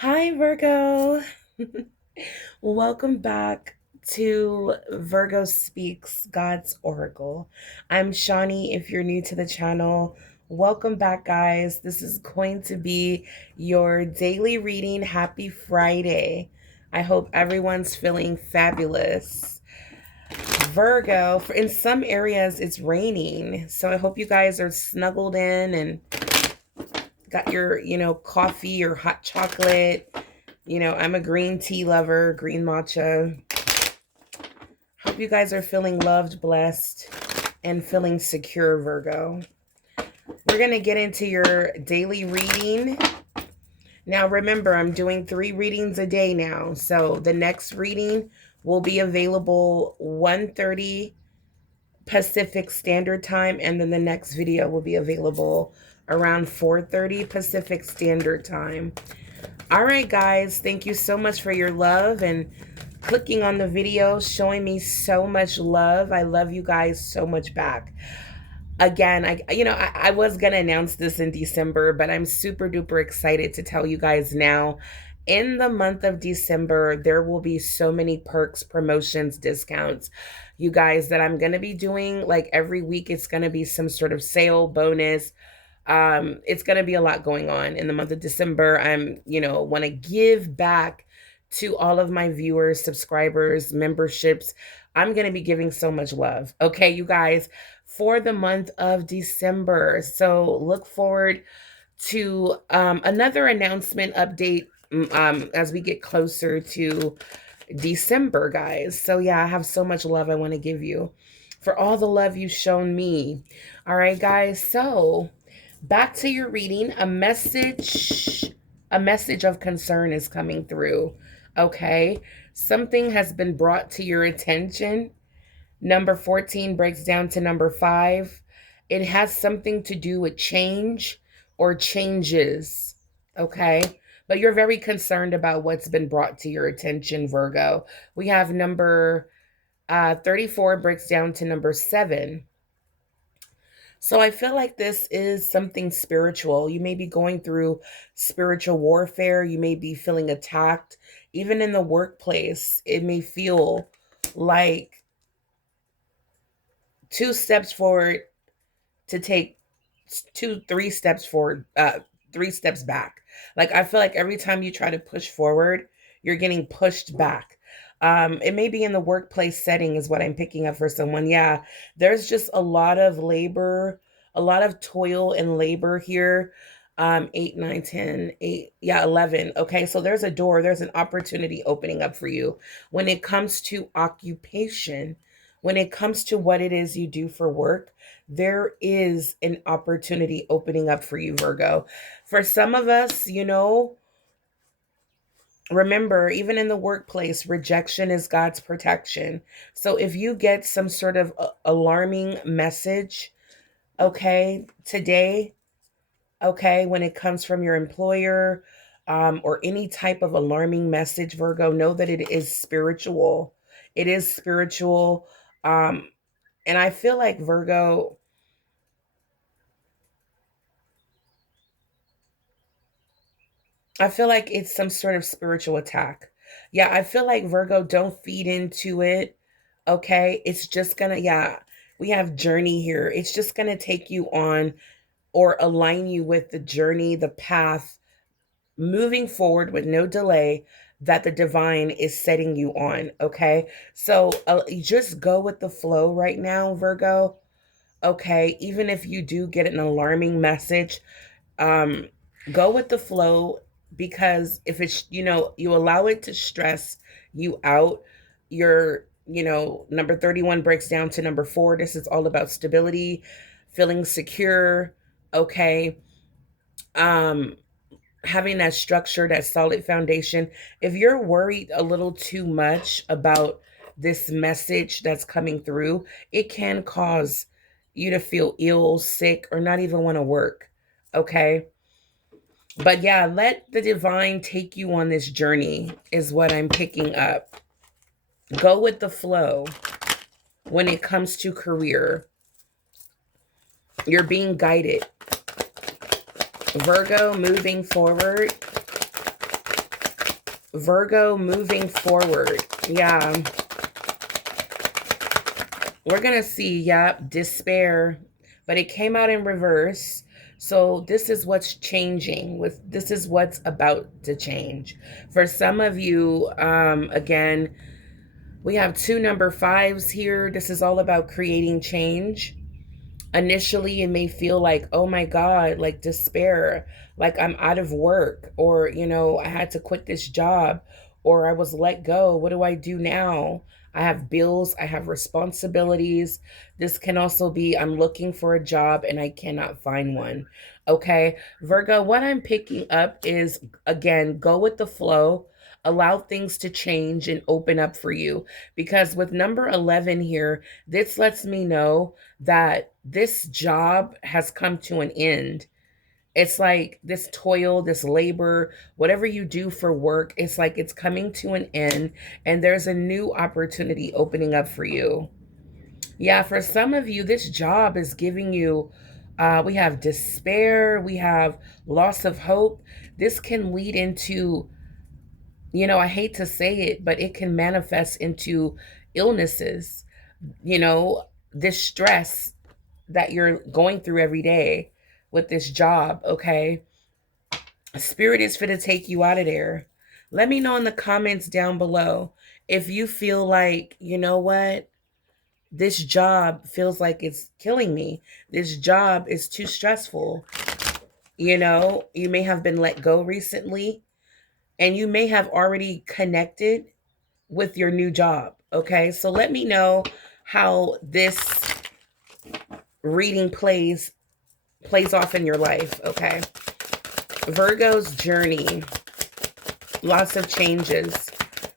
Hi, Virgo. Welcome back to Virgo Speaks God's Oracle. I'm Shawnee. If you're new to the channel, welcome back, guys. This is going to be your daily reading. Happy Friday. I hope everyone's feeling fabulous. Virgo, in some areas, it's raining. So I hope you guys are snuggled in and got your, coffee or hot chocolate. I'm a green tea lover, green matcha. Hope you guys are feeling loved, blessed, and feeling secure, Virgo. We're going to get into your daily reading. Now, remember, I'm doing 3 readings a day now. So the next reading will be available 1:30 Pacific Standard Time. And then the next video will be available around 4:30 Pacific Standard Time. All right, guys, thank you so much for your love and clicking on the video, showing me so much love. I love you guys so much back. Again, I was going to announce this in December, but I'm super duper excited to tell you guys now. In the month of December, there will be so many perks, promotions, discounts, you guys, that I'm going to be doing. Like every week, it's going to be some sort of sale, bonus. It's going to be a lot going on in the month of December. Want to give back to all of my viewers, subscribers, memberships. I'm going to be giving so much love. Okay, you guys, for the month of December. So look forward to another announcement update as we get closer to December, guys. So yeah, I have so much love I want to give you for all the love you've shown me. All right, guys. So back to your reading. A message of concern is coming through. Okay. Something has been brought to your attention. Number 14 breaks down to number 5. It has something to do with change or changes. Okay. But you're very concerned about what's been brought to your attention, Virgo. We have number 34 breaks down to number 7. So I feel like this is something spiritual. You may be going through spiritual warfare. You may be feeling attacked. Even in the workplace, it may feel like 2 steps forward to take 3 steps forward, 3 steps back. Like I feel like every time you try to push forward, you're getting pushed back. It may be in the workplace setting is what I'm picking up for someone. Yeah, there's just a lot of labor, a lot of toil and labor here. 8, 9, 10, 8, yeah, 11. Okay, so there's a door, there's an opportunity opening up for you when it comes to occupation, when it comes to what it is you do for work. There is an opportunity opening up for you, Virgo. For some of us, remember, even in the workplace, rejection is God's protection. So if you get some sort of alarming message, okay, today, okay, when it comes from your employer, or any type of alarming message, Virgo, know that it is spiritual. It is spiritual. And I feel like, Virgo, I feel like it's some sort of spiritual attack. Yeah, I feel like, Virgo, don't feed into it. Okay. It's just gonna, yeah, we have journey here. It's just gonna take you on or align you with the journey, the path, moving forward with no delay that the divine is setting you on. Okay. So you just go with the flow right now, Virgo. Okay. Even if you do get an alarming message, um go with the flow, because if it's, you allow it to stress you out, number 31 breaks down to number 4. This is all about stability, feeling secure. Okay. um Having that structure, that solid foundation. If you're worried a little too much about this message that's coming through, it can cause you to feel ill, sick, or not even want to work. Okay. But yeah, let the divine take you on this journey, is what I'm picking up. Go with the flow when it comes to career. You're being guided. Virgo, moving forward, Virgo, moving forward. Yeah. We're going to see, yep, despair, but it came out in reverse. So this is what's changing with this is what's about to change. For some of you, again, we have two number fives here. This is all about creating change. Initially, it may feel like, oh my God, like despair, like I'm out of work, or, I had to quit this job, or I was let go. What do I do now? I have bills, I have responsibilities. This can also be I'm looking for a job and I cannot find one. Okay, Virgo, what I'm picking up is, again, go with the flow. Allow things to change and open up for you. Because with number 11 here, this lets me know that this job has come to an end. It's like this toil, this labor, whatever you do for work, it's like it's coming to an end and there's a new opportunity opening up for you. Yeah, for some of you, this job is giving you, we have despair, we have loss of hope. This can lead into, I hate to say it, but it can manifest into illnesses, you know, this stress that you're going through every day with this job, okay? Spirit is fit to take you out of there. Let me know in the comments down below if you feel like, you know what? This job feels like it's killing me. This job is too stressful. You may have been let go recently and you may have already connected with your new job, okay? So let me know how this reading plays off in your life, okay? Virgo's journey, lots of changes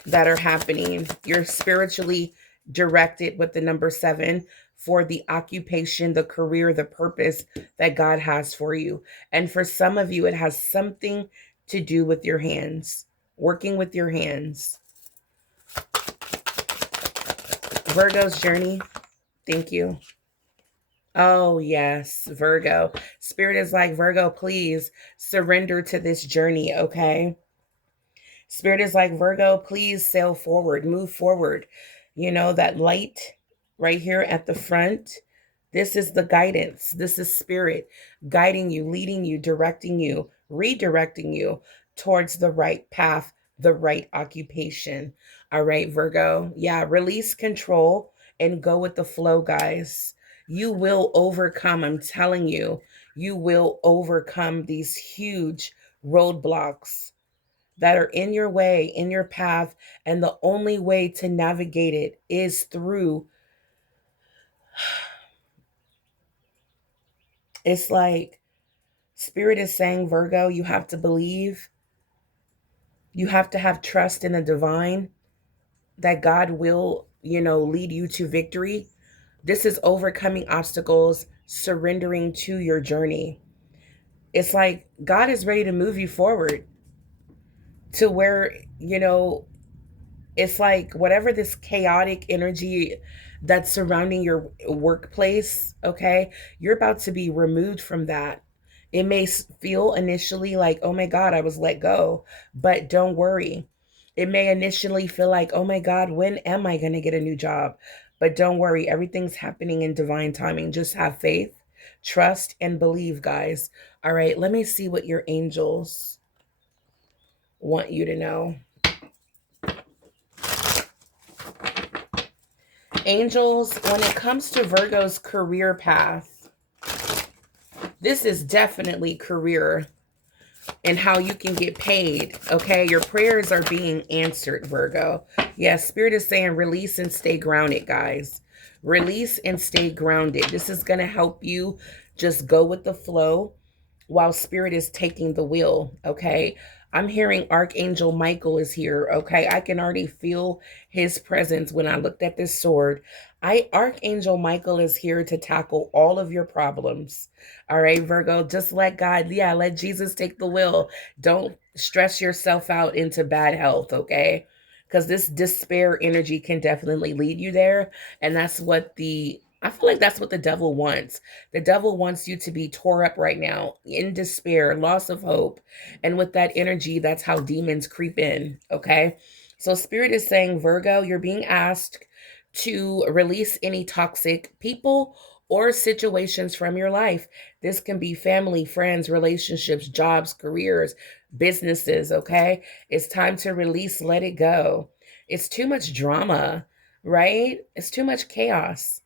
that are happening. You're spiritually directed with the number 7 for the occupation, the career, the purpose that God has for you. And for some of you, it has something to do with your hands, working with your hands. Virgo's journey. Thank you. Oh, yes, Virgo. Spirit is like, Virgo, please surrender to this journey, okay? Spirit is like, Virgo, please sail forward, move forward. That light right here at the front, this is the guidance. This is spirit guiding you, leading you, directing you, redirecting you towards the right path, the right occupation. All right, Virgo. Yeah, release control and go with the flow, guys. You will overcome. I'm telling you, you will overcome these huge roadblocks that are in your way, in your path. And the only way to navigate it is through, it's like Spirit is saying, Virgo, you have to believe, you have to have trust in the divine, that God will, lead you to victory. This is overcoming obstacles, surrendering to your journey. It's like God is ready to move you forward to where, it's like whatever this chaotic energy that's surrounding your workplace, okay, you're about to be removed from that. It may feel initially like, oh my God, I was let go, but don't worry. It may initially feel like, oh my God, when am I going to get a new job? But don't worry, everything's happening in divine timing. Just have faith, trust, and believe, guys. All right, let me see what your angels want you to know. Angels, when it comes to Virgo's career path, this is definitely career and how you can get paid, okay? Your prayers are being answered, Virgo. Yes, Spirit is saying release and stay grounded, guys. Release and stay grounded. This is going to help you just go with the flow while Spirit is taking the wheel, okay? I'm hearing Archangel Michael is here, okay? I can already feel his presence when I looked at this sword. Archangel Michael is here to tackle all of your problems. All right, Virgo, just let God, let Jesus take the wheel. Don't stress yourself out into bad health, okay? Because this despair energy can definitely lead you there. And that's what the I feel like that's what the devil wants. The devil wants you to be tore up right now, in despair, loss of hope. And with that energy, that's how demons creep in. Okay. So, Spirit is saying, Virgo, you're being asked to release any toxic people or situations from your life. This can be family, friends, relationships, jobs, careers, businesses. Okay. It's time to release, let it go. It's too much drama, right? It's too much chaos.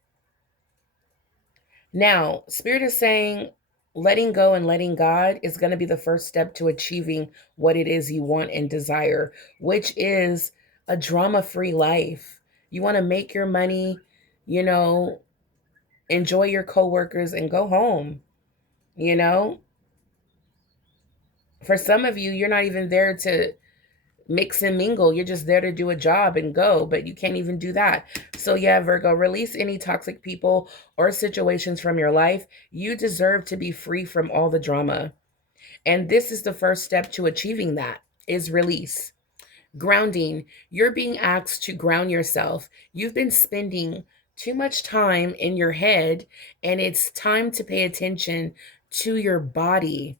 Now, Spirit is saying letting go and letting God is going to be the first step to achieving what it is you want and desire, which is a drama free life. You want to make your money, you know, enjoy your coworkers and go home. You know, for some of you, you're not even there to mix and mingle. You're just there to do a job and go, but you can't even do that. So, yeah, Virgo, release any toxic people or situations from your life. You deserve to be free from all the drama. And this is the first step to achieving that is release. Grounding. You're being asked to ground yourself. You've been spending too much time in your head, and it's time to pay attention to your body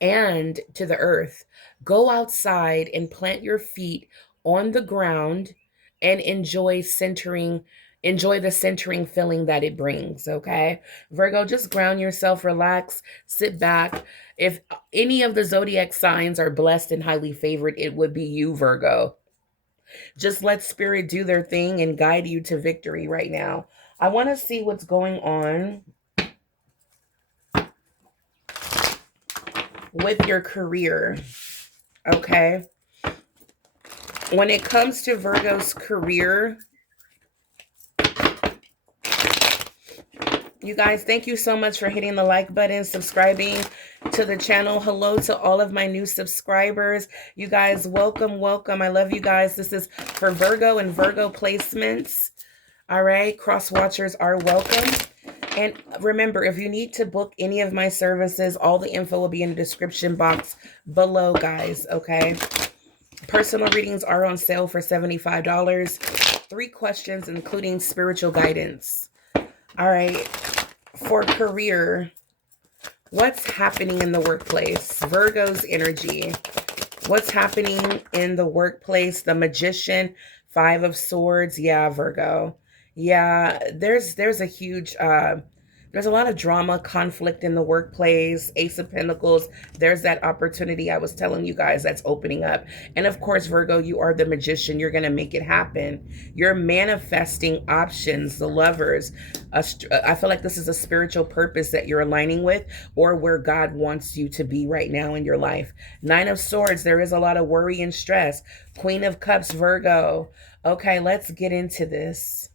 and to the earth. Go outside and plant your feet on the ground and enjoy the centering feeling that it brings, okay? Virgo, just ground yourself, relax, sit back. If any of the zodiac signs are blessed and highly favored, it would be you, Virgo. Just let spirit do their thing and guide you to victory right now. I want to see what's going on with your career, okay? When it comes to Virgo's career, you guys, thank you so much for hitting the like button, subscribing to the channel. Hello to all of my new subscribers. You guys, welcome, welcome. I love you guys. This is for Virgo and Virgo placements. All right, cross watchers are welcome. And remember, if you need to book any of my services, all the info will be in the description box below, guys, okay? Personal readings are on sale for $75. 3 questions, including spiritual guidance. All right. For career, what's happening in the workplace? Virgo's energy. What's happening in the workplace? The Magician, 5 of Swords. Yeah, Virgo. Yeah, there's a huge there's a lot of drama, conflict in the workplace. Ace of Pentacles. There's that opportunity I was telling you guys that's opening up. And of course, Virgo, you are the magician. You're going to make it happen. You're manifesting options, the lovers. I feel like this is a spiritual purpose that you're aligning with or where God wants you to be right now in your life. 9 of Swords. There is a lot of worry and stress. Queen of Cups, Virgo. Okay, let's get into this.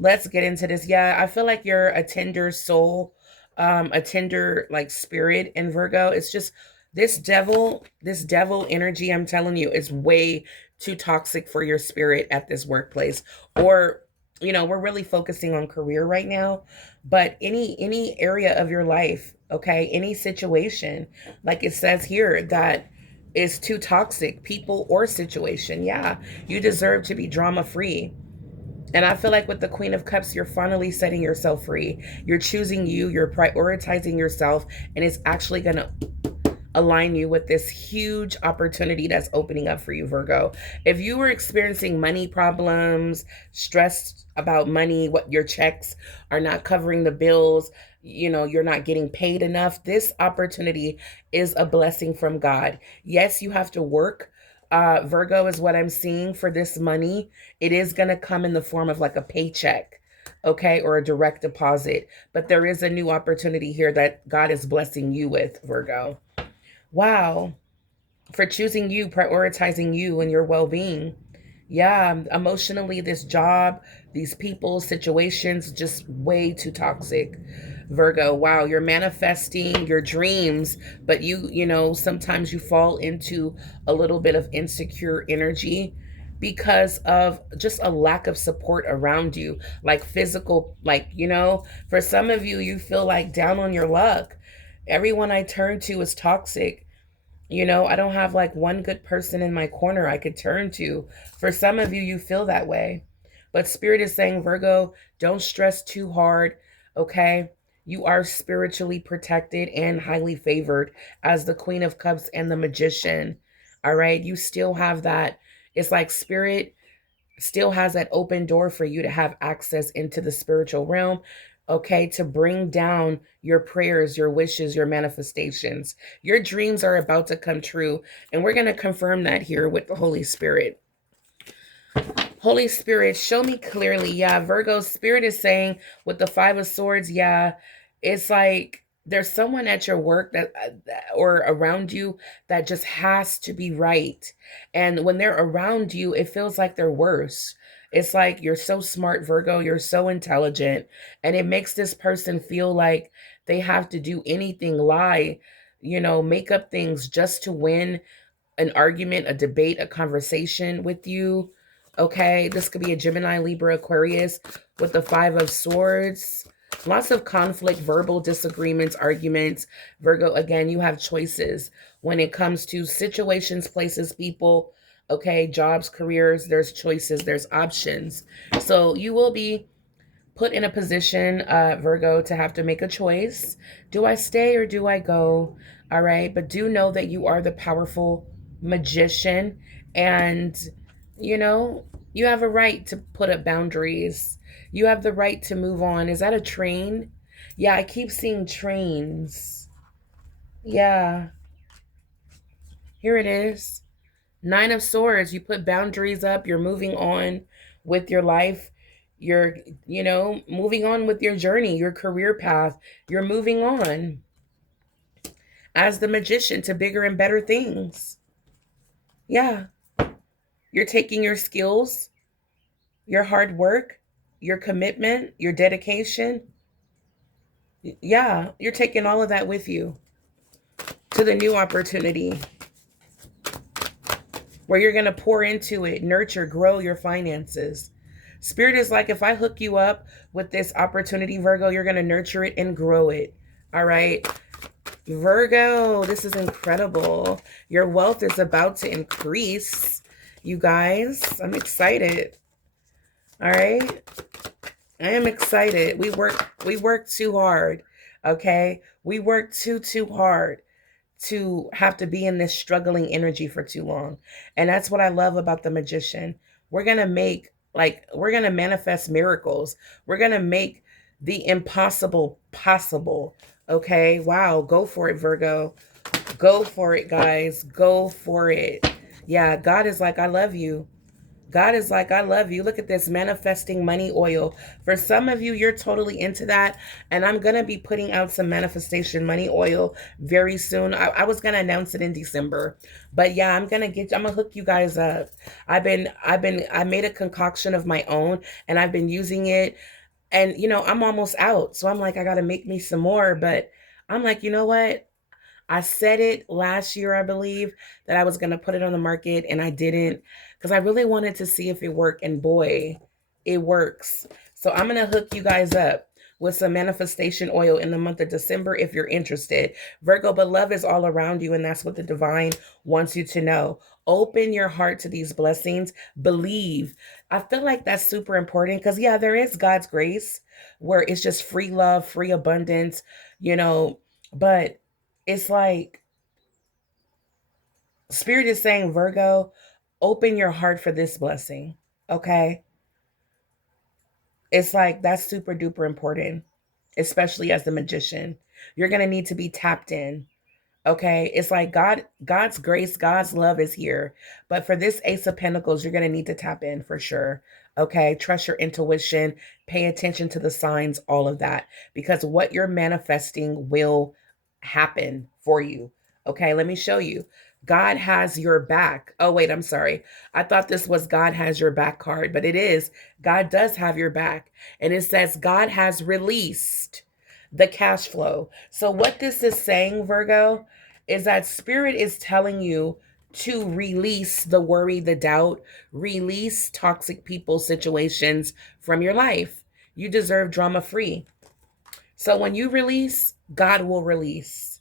Let's get into this. Yeah, I feel like you're a tender soul, a tender like spirit in Virgo. It's just this devil energy, I'm telling you, is way too toxic for your spirit at this workplace. Or, we're really focusing on career right now, but any area of your life, okay, any situation, like it says here, that is too toxic, people or situation. Yeah, you deserve to be drama free. And I feel like with the Queen of Cups, you're finally setting yourself free. You're choosing you, you're prioritizing yourself, and it's actually going to align you with this huge opportunity that's opening up for you, Virgo. If you were experiencing money problems, stressed about money, what your checks are not covering the bills, you're not getting paid enough, this opportunity is a blessing from God. Yes, you have to work. Virgo is what I'm seeing for this money. It is going to come in the form of like a paycheck, okay, or a direct deposit. But there is a new opportunity here that God is blessing you with, Virgo. Wow. For choosing you, prioritizing you and your well being. Yeah, emotionally, this job, these people, situations, just way too toxic. Virgo, wow, you're manifesting your dreams, but sometimes you fall into a little bit of insecure energy because of just a lack of support around you, like physical, for some of you, you feel like down on your luck. Everyone I turn to is toxic. I don't have like one good person in my corner I could turn to. For some of you, you feel that way. But Spirit is saying, Virgo, don't stress too hard, okay? You are spiritually protected and highly favored as the Queen of Cups and the Magician. All right. You still have that. It's like Spirit still has that open door for you to have access into the spiritual realm, okay, to bring down your prayers, your wishes, your manifestations. Your dreams are about to come true. And we're going to confirm that here with the Holy Spirit. Holy Spirit, show me clearly. Yeah, Virgo, Spirit is saying with the Five of Swords, yeah, it's like there's someone at your work that or around you that just has to be right. And when they're around you, it feels like they're worse. It's like you're so smart, Virgo, you're so intelligent, and it makes this person feel like they have to do anything, lie, make up things just to win an argument, a debate, a conversation with you. Okay, this could be a Gemini, Libra, Aquarius with the Five of Swords. Lots of conflict, verbal disagreements, arguments. Virgo, again, you have choices when it comes to situations, places, people. Okay, jobs, careers, there's choices, there's options. So you will be put in a position, Virgo, to have to make a choice. Do I stay or do I go? All right. But do know that you are the powerful magician, and, you know, you have a right to put up boundaries. You have the right to move on. Is that a train? Yeah, I keep seeing trains. Yeah, here it is. Nine of Swords, you put boundaries up, you're moving on with your life. You're, moving on with your journey, your career path. You're moving on as the Magician to bigger and better things. Yeah, you're taking your skills, your hard work, your commitment, your dedication. Yeah, you're taking all of that with you to the new opportunity where you're going to pour into it, nurture, grow your finances. Spirit is like, if I hook you up with this opportunity, Virgo, you're going to nurture it and grow it. All right. Virgo, this is incredible. Your wealth is about to increase. You guys, I'm excited. All right. I am excited. We work too hard. Okay. We work too hard to have to be in this struggling energy for too long. And that's what I love about the Magician. We're going to we're going to manifest miracles. We're going to make the impossible possible. Okay. Wow. Go for it, Virgo. Go for it, guys. Go for it. Yeah. God is like, I love you. God is like, I love you. Look at this manifesting money oil. For some of you, you're totally into that. And I'm going to be putting out some manifestation money oil very soon. I was going to announce it in December. But yeah, I'm going to hook you guys up. I made a concoction of my own and I've been using it. And, I'm almost out. So I'm like, I got to make me some more. But I'm like, you know what? I said it last year, I believe, that I was going to put it on the market and I didn't because I really wanted to see if it worked. And boy, it works. So I'm going to hook you guys up with some manifestation oil in the month of December if you're interested. Virgo, but love is all around you. And that's what the divine wants you to know. Open your heart to these blessings. Believe. I feel like that's super important because, yeah, there is God's grace where it's just free love, free abundance, but it's like Spirit is saying, Virgo, open your heart for this blessing. Okay. It's like that's super duper important, especially as the Magician. You're going to need to be tapped in. Okay. It's like God's grace, God's love is here. But for this Ace of Pentacles, you're going to need to tap in for sure. Okay. Trust your intuition, pay attention to the signs, all of that, because what you're manifesting will happen for you. Okay. Let me show you. God has your back. Oh, wait, I'm sorry. I thought this was God has your back card, but it is. God does have your back. And it says God has released the cash flow. So what this is saying, Virgo, is that Spirit is telling you to release the worry, the doubt, release toxic people, situations from your life. You deserve drama free. So when you release, God will release.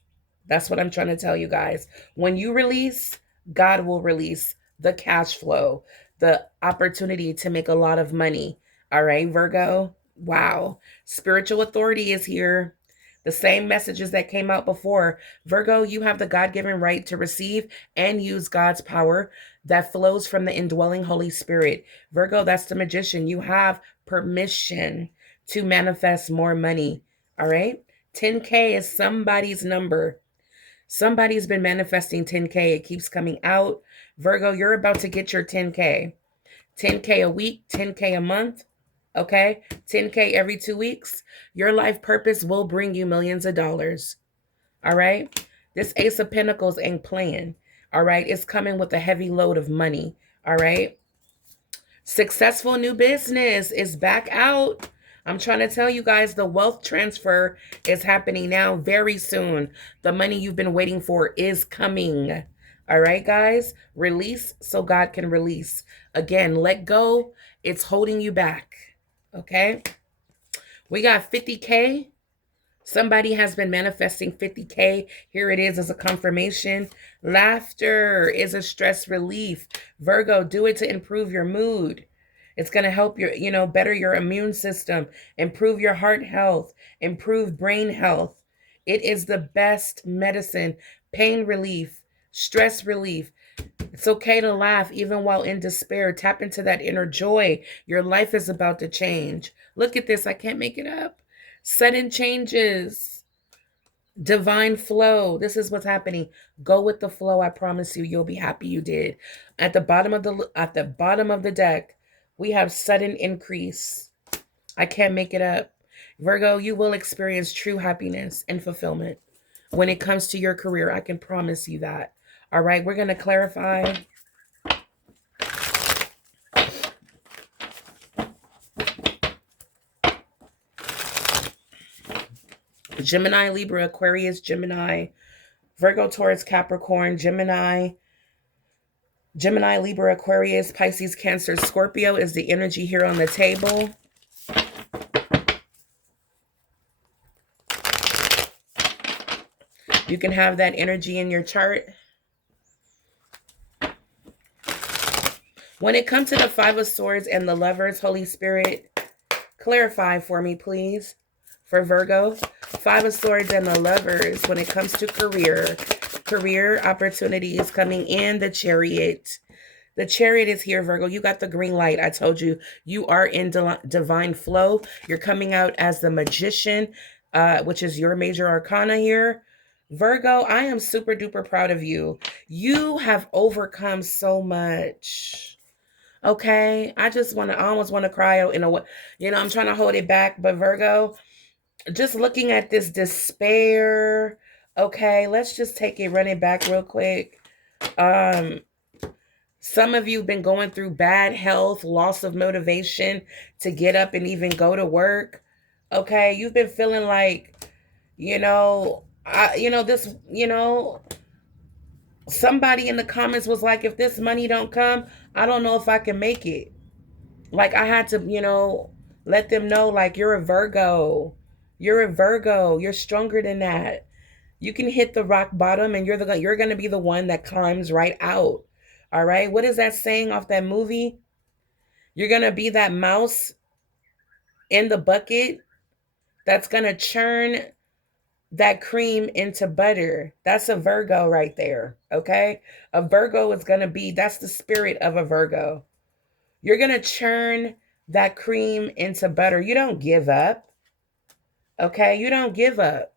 That's what I'm trying to tell you guys. When you release, God will release the cash flow. the opportunity to make a lot of money. All right, Virgo. Wow. Spiritual authority is here. The same messages that came out before. Virgo, you have the God given right to receive and use God's power that flows from the indwelling Holy Spirit. Virgo, that's the magician. You have permission to manifest more money. All right. 10K is somebody's number. Somebody's been manifesting 10K. It keeps coming out. Virgo, you're about to get your 10K. 10K a week, 10K a month. Okay. 10K every 2 weeks. Your life purpose will bring you millions of dollars. All right. This Ace of Pentacles ain't playing. All right. It's coming with a heavy load of money. All right. Successful new business is back out. I'm trying to tell you guys, the wealth transfer is happening now very soon. The money you've been waiting for is coming. All right, guys, release so God can release. Again, let go. It's holding you back. Okay. We got 50K. Somebody has been manifesting 50K. Here it is as a confirmation. Laughter is a stress relief. Virgo, do it to improve your mood. It's going to help your, better your immune system, improve your heart health, improve brain health. It is the best medicine. Pain relief, stress relief. It's okay to laugh even while in despair. Tap into that inner joy. Your life is about to change. Look at this. I can't make it up. Sudden changes. Divine flow. This is what's happening. Go with the flow. I promise you, you'll be happy you did. At the bottom of the deck, we have sudden increase. I can't make it up. Virgo, you will experience true happiness and fulfillment when it comes to your career. I can promise you that. All right, we're going to clarify. Gemini, Libra, Aquarius, Gemini, Virgo, Taurus, Capricorn, Gemini, Libra, Aquarius, Pisces, Cancer, Scorpio is the energy here on the table. You can have that energy in your chart. When it comes to the Five of Swords and the Lovers, Holy Spirit, clarify for me, please, for Virgo. Five of Swords and the Lovers, when it comes to career opportunities coming in, the Chariot. The Chariot is here, Virgo. You got the green light. I told you, you are in divine flow. You're coming out as the Magician, which is your major arcana here. Virgo, I am super duper proud of you. You have overcome so much. Okay, I almost want to cry out in a way. I'm trying to hold it back, but Virgo, just looking at this despair. Okay, let's just run it back real quick. Some of you have been going through bad health, loss of motivation to get up and even go to work. Okay, you've been feeling like, somebody in the comments was like, if this money don't come, I don't know if I can make it. Like, I had to, let them know, like, you're a Virgo. You're a Virgo. You're stronger than that. You can hit the rock bottom and you're going to be the one that climbs right out. All right. What is that saying off that movie? You're going to be that mouse in the bucket that's going to churn that cream into butter. That's a Virgo right there. Okay. A Virgo is going to be, that's the spirit of a Virgo. You're going to churn that cream into butter. You don't give up. Okay. You don't give up.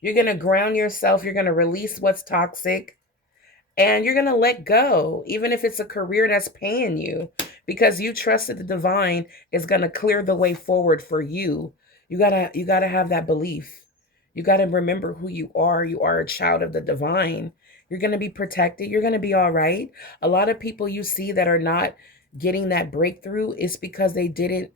You're going to ground yourself. You're going to release what's toxic. And you're going to let go, even if it's a career that's paying you, because you trust that the divine is going to clear the way forward for you. You gotta have that belief. You got to remember who you are. You are a child of the divine. You're going to be protected. You're going to be all right. A lot of people you see that are not getting that breakthrough is because they didn't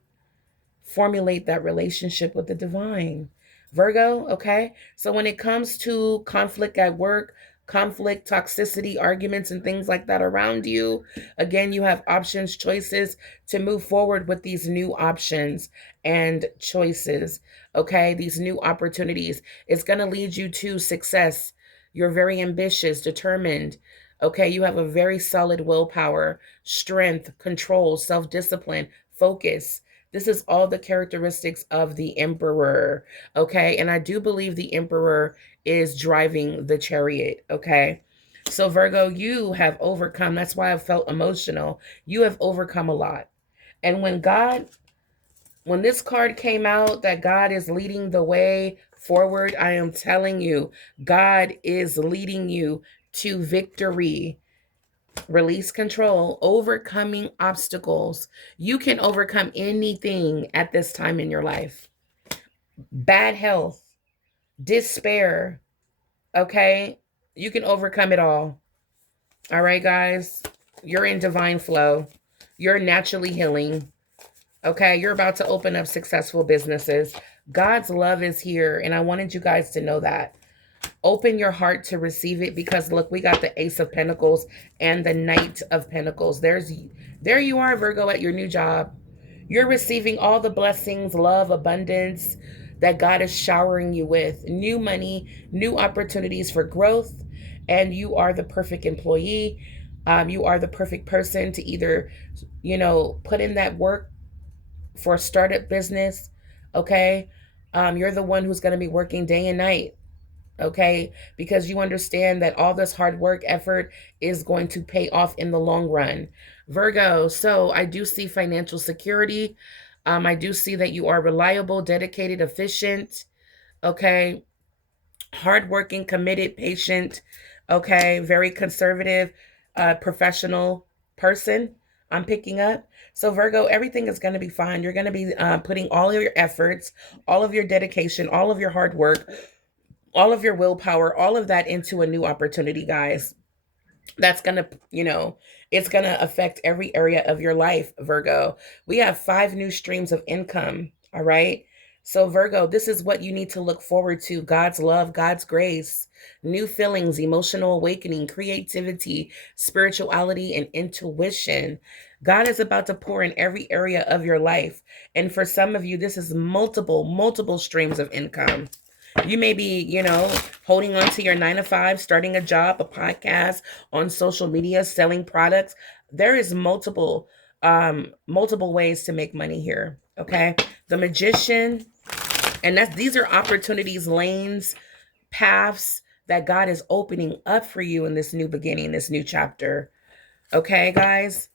formulate that relationship with the divine. Virgo, okay? So when it comes to conflict at work, conflict, toxicity, arguments, and things like that around you, again, you have options, choices to move forward with these new options and choices, okay? These new opportunities. It's going to lead you to success. You're very ambitious, determined. Okay, you have a very solid willpower, strength, control, self-discipline, focus. This is all the characteristics of the emperor. Okay, and I do believe the emperor is driving the chariot. Okay, so Virgo, you have overcome. That's why I felt emotional. You have overcome a lot. And when this card came out, that God is leading the way forward, I am telling you, God is leading you to victory. Release control, overcoming obstacles. You can overcome anything at this time in your life. Bad health, despair, okay? You can overcome it all. All right, guys? You're in divine flow. You're naturally healing. Okay, you're about to open up successful businesses. God's love is here, and I wanted you guys to know that. Open your heart to receive it, because look, we got the Ace of Pentacles and the Knight of Pentacles. There you are, Virgo, at your new job. You're receiving all the blessings, love, abundance that God is showering you with. New money, new opportunities for growth, and you are the perfect employee. You are the perfect person to either, put in that work for a startup business. Okay. You're the one who's going to be working day and night. Okay, because you understand that all this hard work effort is going to pay off in the long run. Virgo, so I do see financial security. I do see that you are reliable, dedicated, efficient. Okay, hardworking, committed, patient. Okay, very conservative, professional person. I'm picking up. So Virgo, everything is going to be fine. You're going to be putting all of your efforts, all of your dedication, all of your hard work, all of your willpower, all of that into a new opportunity, guys. That's going to, it's going to affect every area of your life, Virgo. We have 5 new streams of income. All right. So, Virgo, this is what you need to look forward to: God's love, God's grace, new feelings, emotional awakening, creativity, spirituality, and intuition. God is about to pour in every area of your life. And for some of you, this is multiple streams of income. You may be, holding on to your 9 to 5, starting a job, a podcast, on social media, selling products. There is multiple ways to make money here. Okay. The Magician, and these are opportunities, lanes, paths that God is opening up for you in this new beginning, this new chapter. Okay, guys?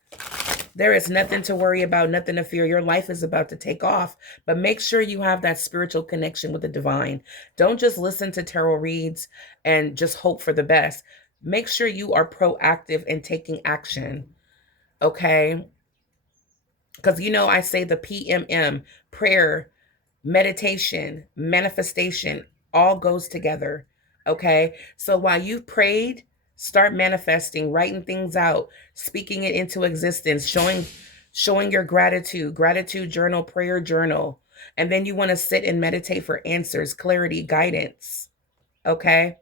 There is nothing to worry about, nothing to fear. Your life is about to take off, but make sure you have that spiritual connection with the divine. Don't just listen to tarot reads and just hope for the best. Make sure you are proactive in taking action, okay? Because I say the PMM, prayer, meditation, manifestation, all goes together. Okay. So while you've prayed, start manifesting, writing things out, speaking it into existence, showing your gratitude journal, prayer journal. And then you want to sit and meditate for answers, clarity, guidance. Okay.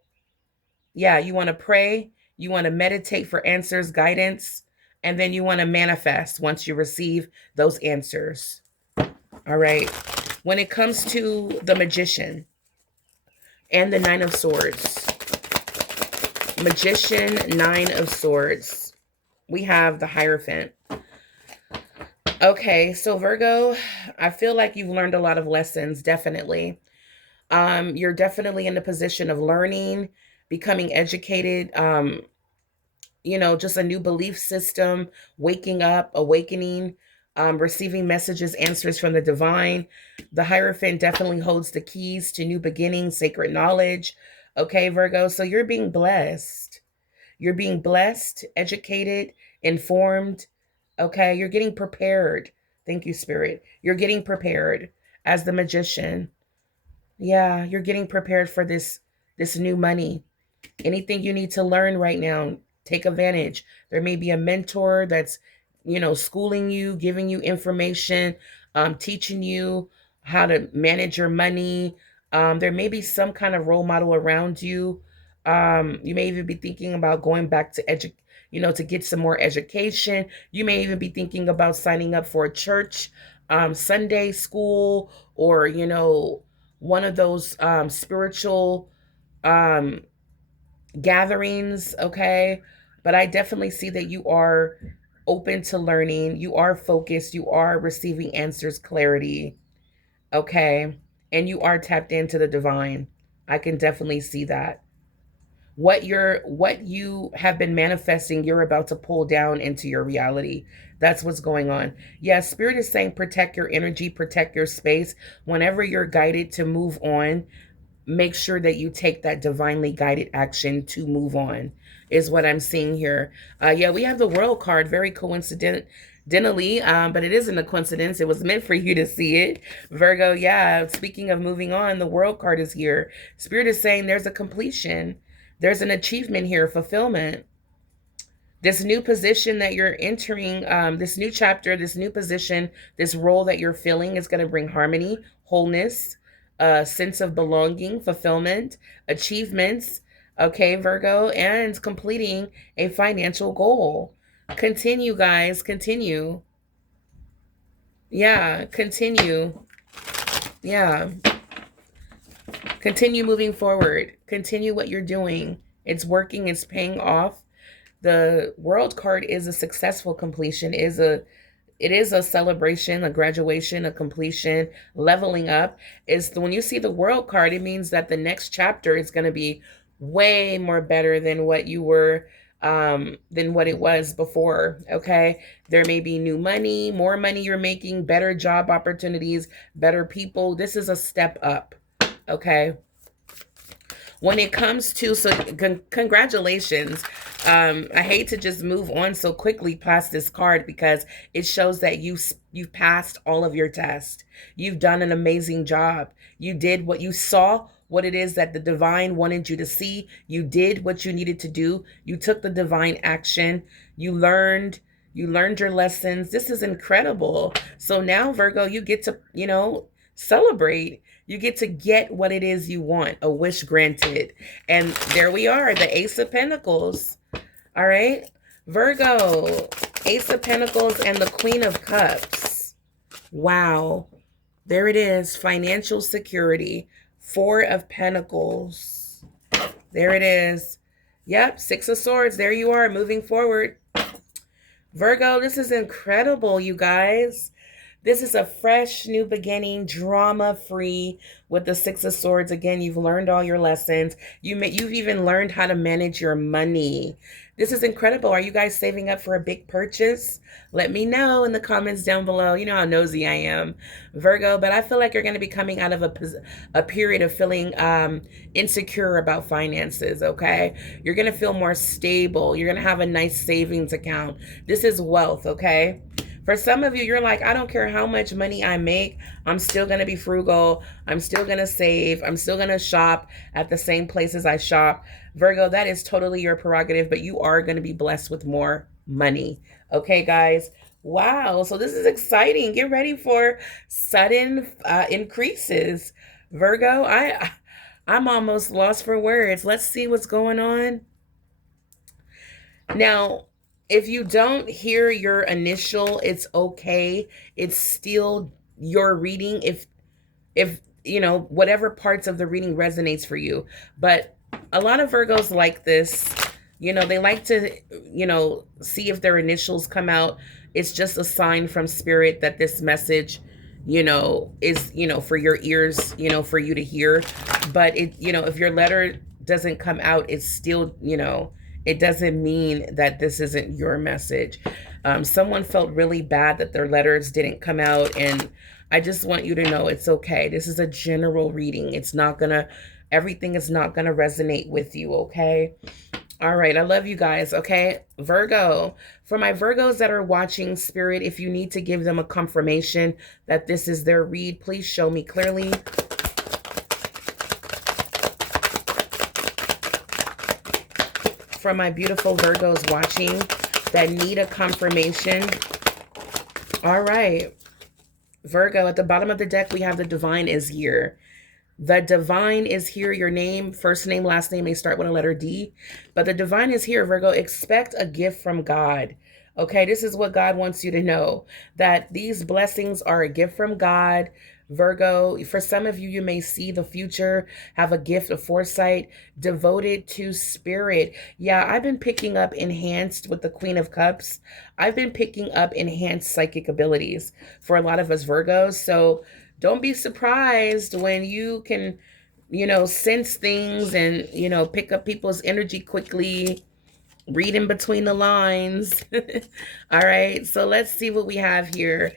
Yeah, you want to pray, you want to meditate for answers, guidance, and then you want to manifest once you receive those answers. All right. When it comes to the Magician and the 9 of Swords, Magician, 9 of Swords, we have the Hierophant. Okay, so Virgo, I feel like you've learned a lot of lessons, definitely. You're definitely in the position of learning, becoming educated, just a new belief system, waking up, awakening, receiving messages, answers from the divine. The Hierophant definitely holds the keys to new beginnings, sacred knowledge. Okay, Virgo. So you're being blessed. You're being blessed, educated, informed. Okay, you're getting prepared. Thank you, Spirit. You're getting prepared as the Magician. Yeah, you're getting prepared for this new money. Anything you need to learn right now, take advantage. There may be a mentor that's, schooling you, giving you information, teaching you how to manage your money. There may be some kind of role model around you. You may even be thinking about going back to to get some more education. You may even be thinking about signing up for a church, Sunday school, or, one of those spiritual um gatherings. Okay, but I definitely see that you are open to learning. You are focused. You are receiving answers, clarity. Okay. And you are tapped into the divine. I can definitely see that. What you have been manifesting, you're about to pull down into your reality. That's what's going on. Yeah, spirit is saying protect your energy, protect your space. Whenever you're guided to move on, make sure that you take that divinely guided action to move on, is what I'm seeing here. Yeah, we have the world card, very coincidentally, but it isn't a coincidence. It was meant for you to see it, Virgo. Yeah, speaking of moving on, the world card is here. Spirit is saying there's a completion, there's an achievement here, fulfillment. This new position that you're entering, this new chapter, this new position, this role that you're filling is going to bring harmony, wholeness, a sense of belonging, fulfillment, achievements, okay, Virgo, and completing a financial goal. Continue, guys, continue. Yeah, continue. Yeah, continue moving forward. Continue what you're doing. It's working, it's paying off. The world card is a successful completion, it is a celebration, a graduation, a completion, leveling up. When you see the world card, it means that the next chapter is going to be way more better than what you were, than what it was before. Okay. There may be new money, more money you're making, better job opportunities, better people. This is a step up. Okay. When it comes to, so congratulations. I hate to just move on so quickly past this card because it shows that you've passed all of your tests. You've done an amazing job. You did what you saw, what it is that the divine wanted you to see. You did what you needed to do. You took the divine action. You learned your lessons. This is incredible. So now, Virgo, you get to, celebrate. You get what it is you want, a wish granted. And there we are, the Ace of Pentacles. All right, Virgo, Ace of Pentacles and the Queen of Cups. Wow, there it is, financial security, Four of Pentacles. There it is. Yep, Six of Swords, there you are, moving forward. Virgo, this is incredible, you guys. This is a fresh new beginning, drama-free with the Six of Swords. Again, you've learned all your lessons. You've even learned how to manage your money. This is incredible. Are you guys saving up for a big purchase? Let me know in the comments down below. You know how nosy I am, Virgo. But I feel like you're going to be coming out of a period of feeling insecure about finances, okay? You're going to feel more stable. You're going to have a nice savings account. This is wealth, okay? For some of you, you're like, I don't care how much money I make. I'm still going to be frugal. I'm still going to save. I'm still going to shop at the same places I shop. Virgo, that is totally your prerogative, but you are going to be blessed with more money. Okay, guys. Wow. So this is exciting. Get ready for sudden increases. Virgo, I'm almost lost for words. Let's see what's going on. Now, if you don't hear your initial, it's okay. It's still your reading. If whatever parts of the reading resonates for you. But a lot of Virgos like this. They like to, see if their initials come out. It's just a sign from spirit that this message, is, for your ears, for you to hear. But if your letter doesn't come out, it's still, it doesn't mean that this isn't your message. Someone felt really bad that their letters didn't come out, and I just want you to know it's okay. This is a general reading. Everything is not gonna resonate with you, okay? All right, I love you guys, okay? Virgo, for my Virgos that are watching, Spirit, if you need to give them a confirmation that this is their read, please show me clearly. For my beautiful Virgos watching that need a confirmation. All right. Virgo, at the bottom of the deck, we have the divine is here. The divine is here. Your name, first name, last name may start with a letter D. But the divine is here, Virgo. Expect a gift from God. Okay, this is what God wants you to know. That these blessings are a gift from God. Virgo, for some of you, you may see the future, have a gift of foresight, devoted to spirit. Yeah, I've been picking up enhanced with the Queen of Cups. I've been picking up enhanced psychic abilities for a lot of us Virgos. So don't be surprised when you can, sense things and, pick up people's energy quickly, read in between the lines. All right, so let's see what we have here.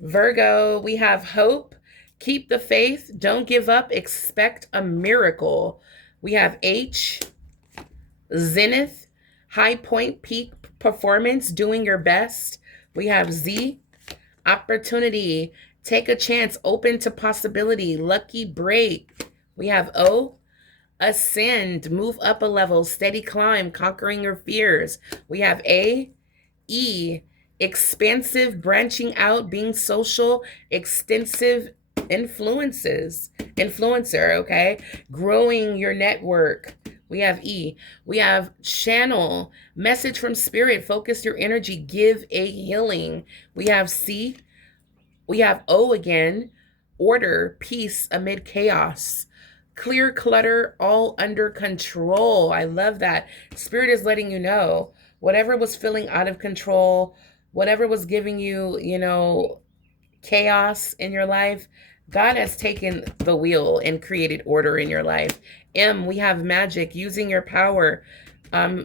Virgo, we have hope. Keep the faith. Don't give up. Expect a miracle. We have H, zenith, high point, peak performance, doing your best. We have Z, opportunity. Take a chance, open to possibility, lucky break. We have O, ascend, move up a level, steady climb, conquering your fears. We have A, E, expansive, branching out, being social, extensive influencer, okay? Growing your network. We have E. We have channel, message from spirit, focus your energy, give a healing. We have C. We have O again, order, peace amid chaos. Clear clutter, all under control. I love that. Spirit is letting you know whatever was feeling out of control, whatever was giving you, chaos in your life, God has taken the wheel and created order in your life. M, we have magic, using your power,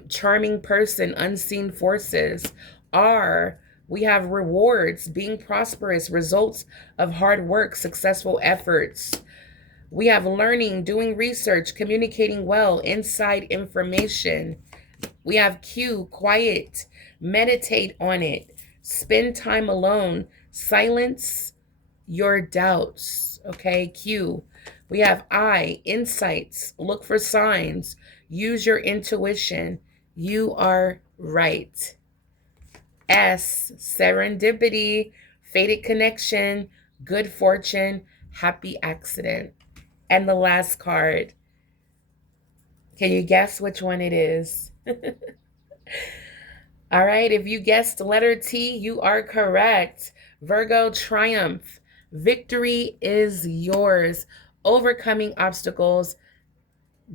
charming person, unseen forces. R, we have rewards, being prosperous, results of hard work, successful efforts. We have learning, doing research, communicating well, inside information. We have Q, quiet, meditate on it, spend time alone, silence your doubts. Okay, Q. We have I, insights, look for signs, use your intuition. You are right. S, serendipity, fated connection, good fortune, happy accident. And the last card, can you guess which one it is? All right, if you guessed letter T, you are correct. Virgo, triumph. Victory is yours. Overcoming obstacles,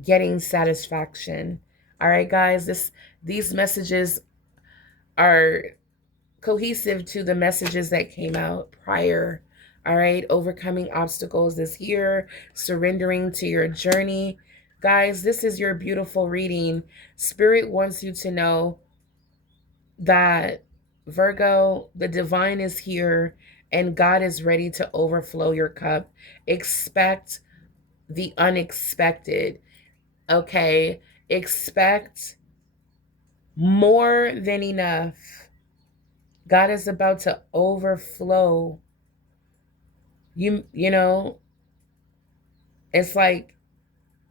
getting satisfaction. All right, guys, these messages are cohesive to the messages that came out prior. All right, overcoming obstacles is here, surrendering to your journey. Guys, this is your beautiful reading. Spirit wants you to know that, Virgo, the divine is here and God is ready to overflow your cup. Expect the unexpected, okay? Expect more than enough. God is about to overflow. You know, it's like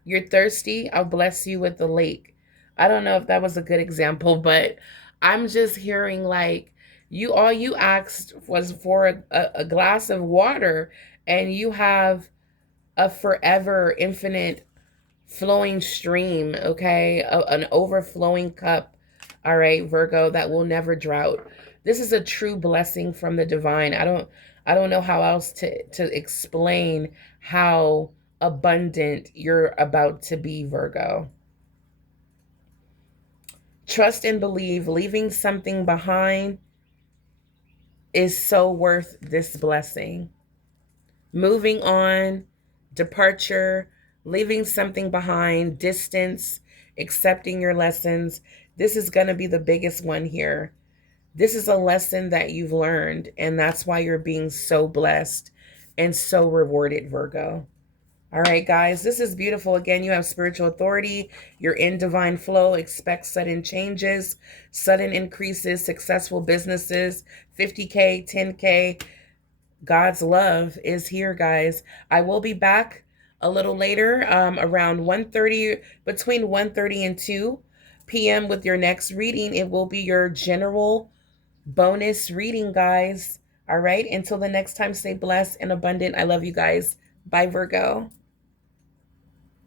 you're thirsty, I'll bless you with the lake. I don't know if that was a good example, but I'm just hearing like all you asked was for a glass of water, and you have a forever infinite flowing stream, okay? An overflowing cup, all right, Virgo, that will never drought. This is a true blessing from the divine. I don't know how else to explain how abundant you're about to be, Virgo. Trust and believe, leaving something behind is so worth this blessing. Moving on, departure, leaving something behind, distance, accepting your lessons. This is going to be the biggest one here. This is a lesson that you've learned, and that's why you're being so blessed and so rewarded, Virgo. All right, guys, this is beautiful. Again, you have spiritual authority. You're in divine flow. Expect sudden changes, sudden increases, successful businesses, 50K, 10K. God's love is here, guys. I will be back a little later, around 1:30, between 1:30 and 2 p.m. with your next reading. It will be your general bonus reading, guys. All right, until the next time, stay blessed and abundant. I love you guys. Bye, Virgo.